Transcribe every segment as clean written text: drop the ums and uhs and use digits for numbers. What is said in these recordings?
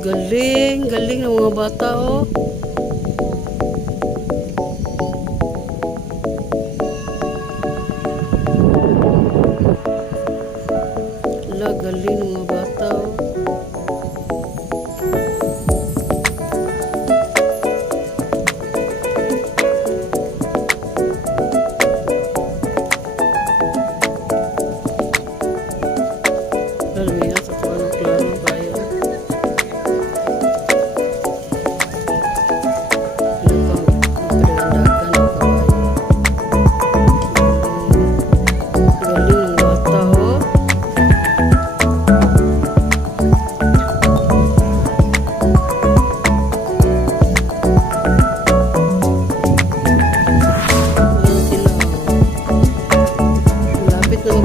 Galing, galing ng mga bata, oh. Ala, galing ng mga bata, oh.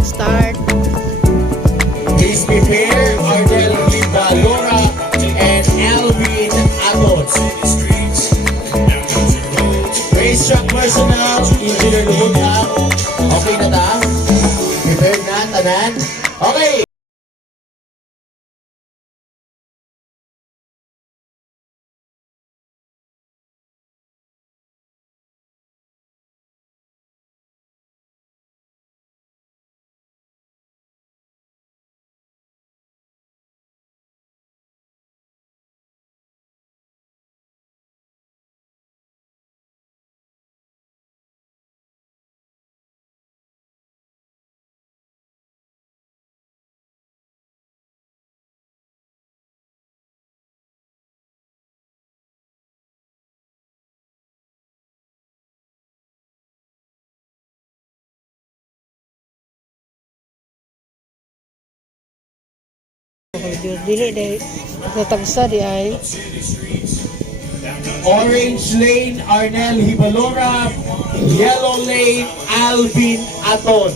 Start. Please prepare Ardel Valora and Alvin Atot. Racetrack personnel, Engineer Lubutang. Okay na ta? Prepared na, tanan? Okay! Dili day natagsa di ay. Orange Lane, Arnel Hibalora. Yellow Lane, Alvin Aton.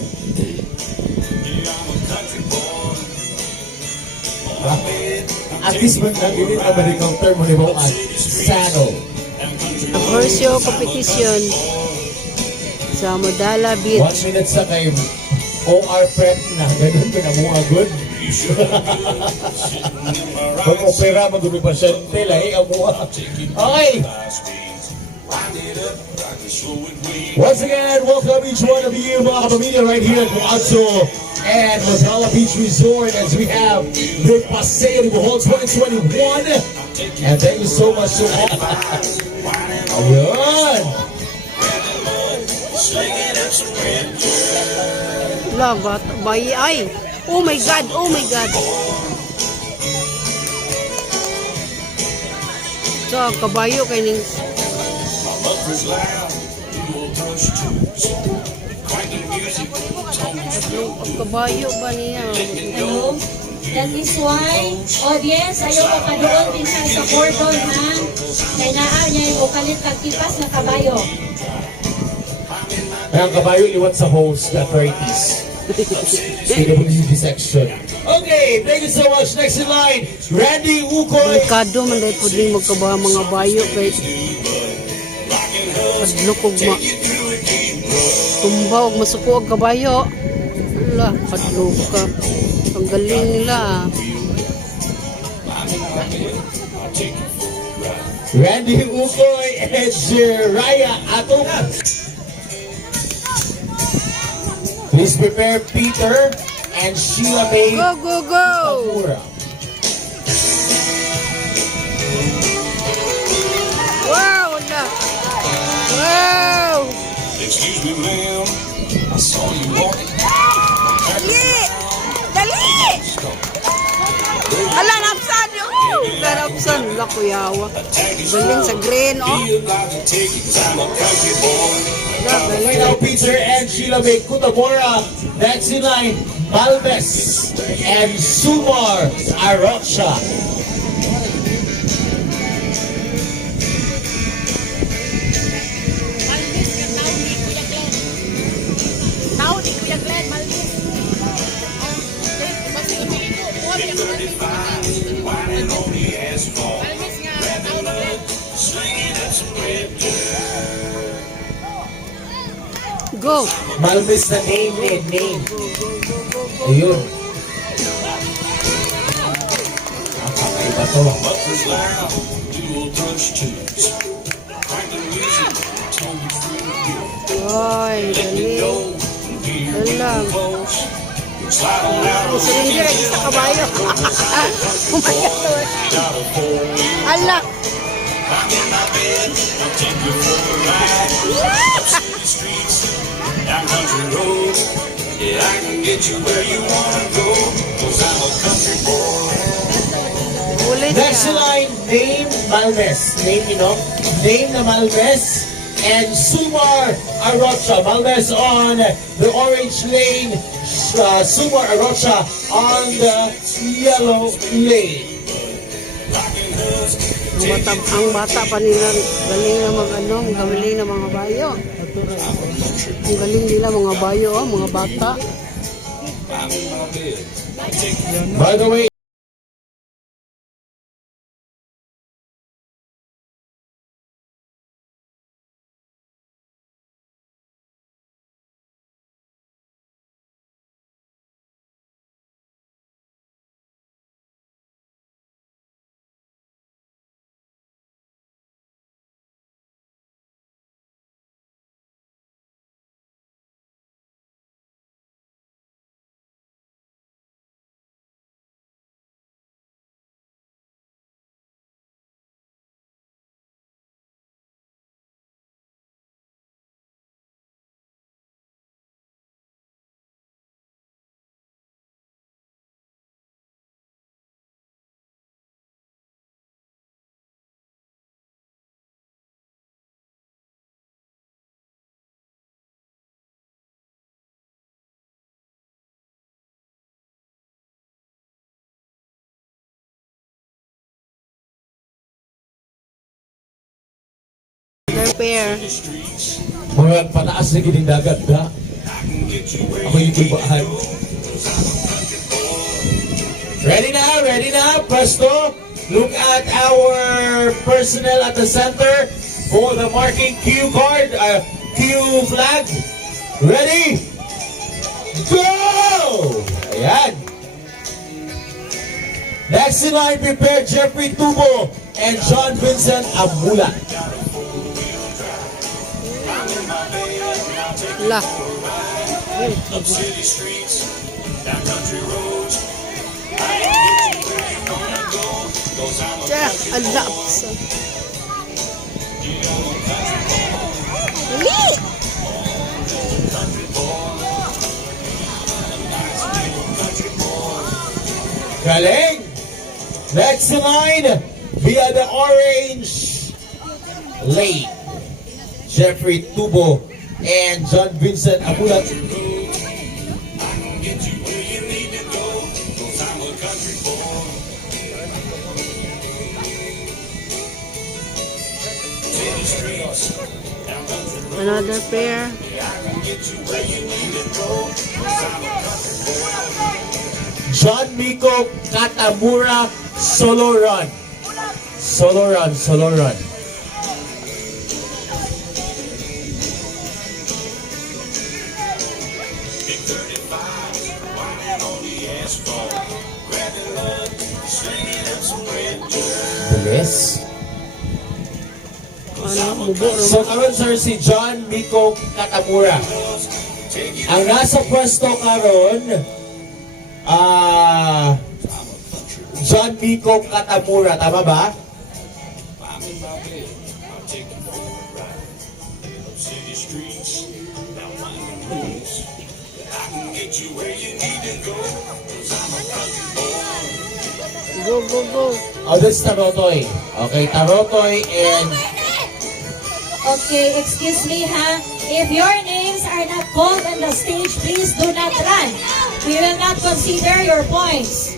At least man lang yun ang ma-recounter mo ni Bawang Sano. Ang horseshoe competition sa Modala Beach. 1 minute sa kay OR prep na. Ganun ka na mo agad. Pag-opera, mag-umi pasyente, lahi ang mga. Okay! Once again, welcome each one of you, mga kapamilya, right here at Coatzo and Modala Beach Resort as we have the Paseo de Bohol 2021. And thank you so much to all. Ayun! Lagat, bayi ay. Oh my God, oh my God. So, kabayo kay ning kabayo ba niya? Hello? That is why, audience, ayaw ka pa doon din sa cordon, ha? Kaya naa niya yung ukalit kagkipas na kabayo. Ang kabayo iwan sa host na 30s. PWD section. Okay, thank you so much. Next in line, Randy Ukoy. Delikado man dahil po din magkaba mga bayo kay padlokog tumbaw og masuko og kabayo. Ala, padlok ka. Ang galing nila. Randy Ukoy and Jiraya Ato. Please prepare Peter and Sheila May. Go, go, go! Amura. Wow! Wala! Wow! Excuse me, ma'am. I saw you walking. Dali! Dali! Ala, napsan yun! Ala, napsan. Ala, kuyawa. Galing sa green, oh. Feel like a ticket 'cause I'm a country boy. Ala, Right galing. now, Peter and Sheila May Kutamora. Next in line, Malves and Sumar Arocha. Whining on the asphalt. Rapping love, slinging at some red dirt. Go! Malves na name. Ayun. Kakaiba Bato. Mufflers loud, dual touch tunes. Crank the music, tone me free to give. Ay, galing. Alam. Slide on out of Silinger, isa kabayo. Umagat to. Alak. I'm in my bed, I'll take you for a ride. Up city streets, down country roads. Yeah, I can get you where you wanna go. 'Cause I'm a country boy. Ulit Next siya. line, name Malves. Name, name na Malves. And Sumar Arocha. Malves on the orange lane. Sumar Arocha on the yellow lane. Ang bata pa nila, galing na ang galing ng mga bayo. Ang galing nila mga bayo, mga bata. By the way, Their pair. mga pataas na gining dagat da. Ako yung tubahan. Ready na, Presto. Look at our personnel at the center for the marking cue card, cue flag. Ready? Go! Ayan. Next in line, prepare Jeffrey Tubo and John Vincent Amula. La. Up city streets, down country roads. Check. Adapt. Lit. Galing! Next in line, via the orange lane, Jeffrey Tubo and John Vincent Amulat. Another pair. John Miko Katamura solo run. Solo run. Bilis. Bubo So karon sir si John Miko Katamura. Ang nasa pwesto karon John Miko Katamura, tama ba? Go. Oh, this is Tarotoy. Okay, Tarotoy and Okay, excuse me ha. If your names are not called on the stage, please do not run. We will not consider your points.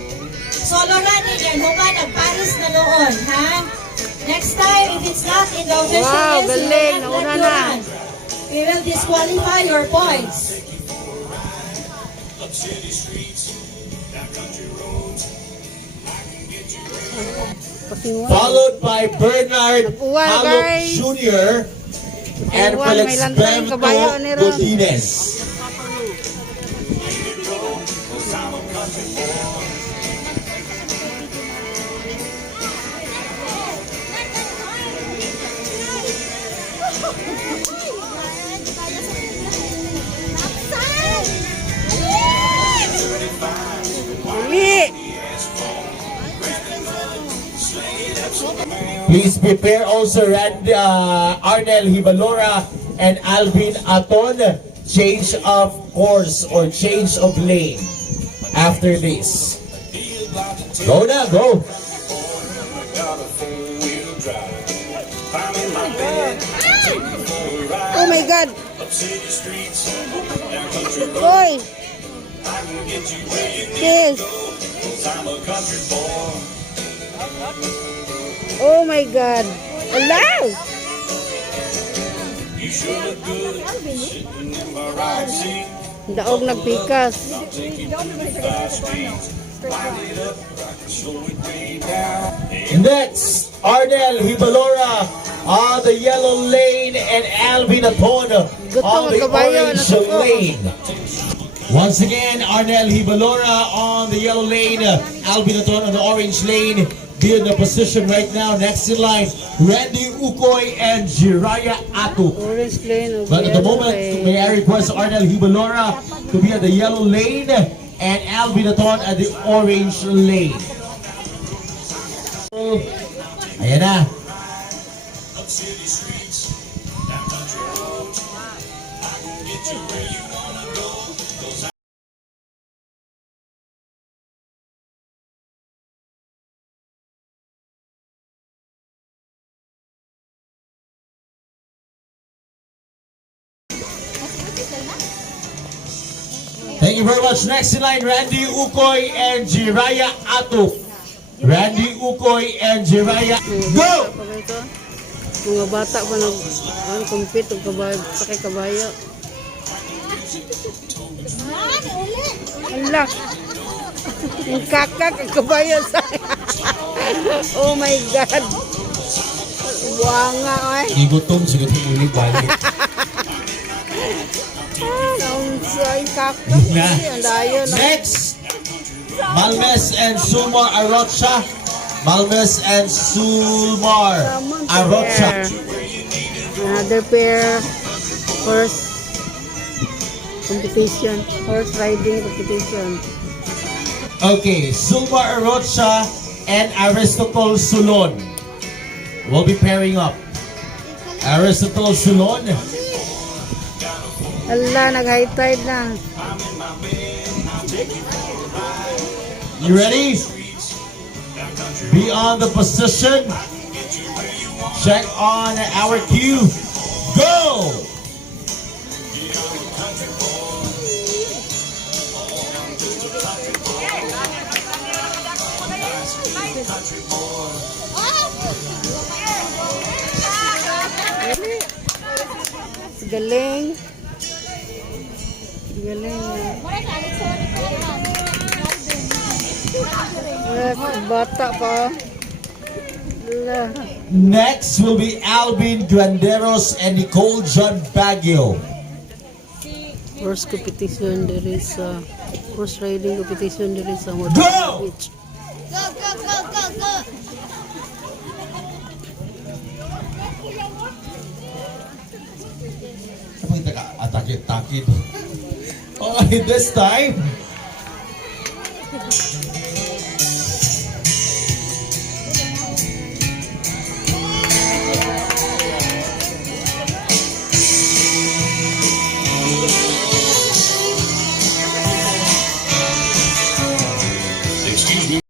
Solo running yan, human nagparis na noon, ha? Next time, if it's not in the official Wow, list, we galing. will not Nauna let you na. run. We will disqualify your points. followed by Bernard Nag-uwan, Halok guys. Jr. and Nag-uwan, Felix may lantern kabayo ni Ron. Godinez. Please prepare also Arnel Hibalora and Alvin Aton. Change of course or change of lane after this. Go na, go. Oh my God! Boy! Yes! Oh my God! Allow! Daog nagpikas. Next, Arnel Hibalora on the yellow lane and Alvin Aton on the magkabayo, orange naku po. lane. Once again, Arnel Hibalora on the yellow lane, Alvin Aton on the orange lane. Be in the position right now. Next in line, Randy Ukoy and Jiraya Atu. Orange lane. But at the moment, may I request Arnel Hibalora to be at the yellow lane and Alvin Aton at the orange lane. Ayan na. Thank you very much. Next in line, Randy Ukoy and Jiraya Atu. Randy Ukoy and Jiraya. Go! Mga bata pa nag-compete og kabayo, sakay kabayo. Ala! Ang kakak ang kabayo sa... Oh my God! Buanga, oy! Igutom, siguro muli balik. Ang kakak. Na. Ang dayo na. Next, Malmes and Sulmar Arocha. Malmes and Sulmar Arocha. Another pair. Horse competition. Horse riding competition. Okay, Sulmar Arocha and Aristotle Sulon will be pairing up. Aristotle Sulon. Ala, nag-high tide na. You ready? Be on the position. Check on our cue. Go! Galing. Galing na. Bata pa. Ala. Next will be Alvin Granderos and Nicole John Baguio. Horse competition there is horse riding competition there is Go! Beach. Go, go, go, go, go! Atakit-takit. Okay, this time. Excuse me.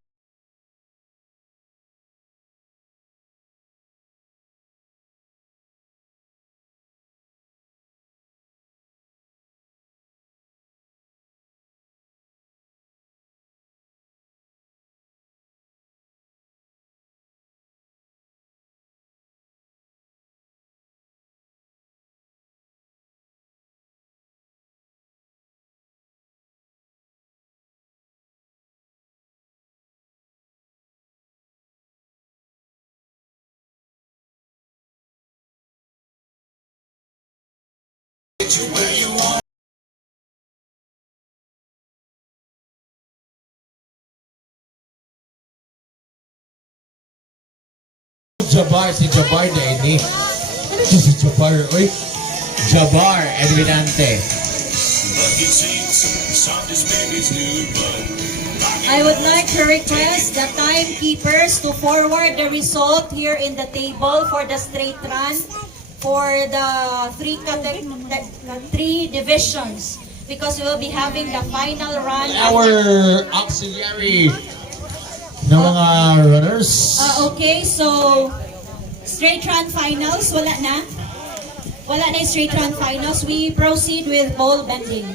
Jabar, si Jabar na ini. Si Jabar, oy. Jabar, Edwinante. Bucket seats, soft as baby's new bud. I would like to request the timekeepers to forward the result here in the table for the straight run for the three divisions, because we will be having the final run. Our auxiliary ng mga runners. Okay, so straight run finals, wala na? Wala na yung straight run finals. We proceed with pole bending.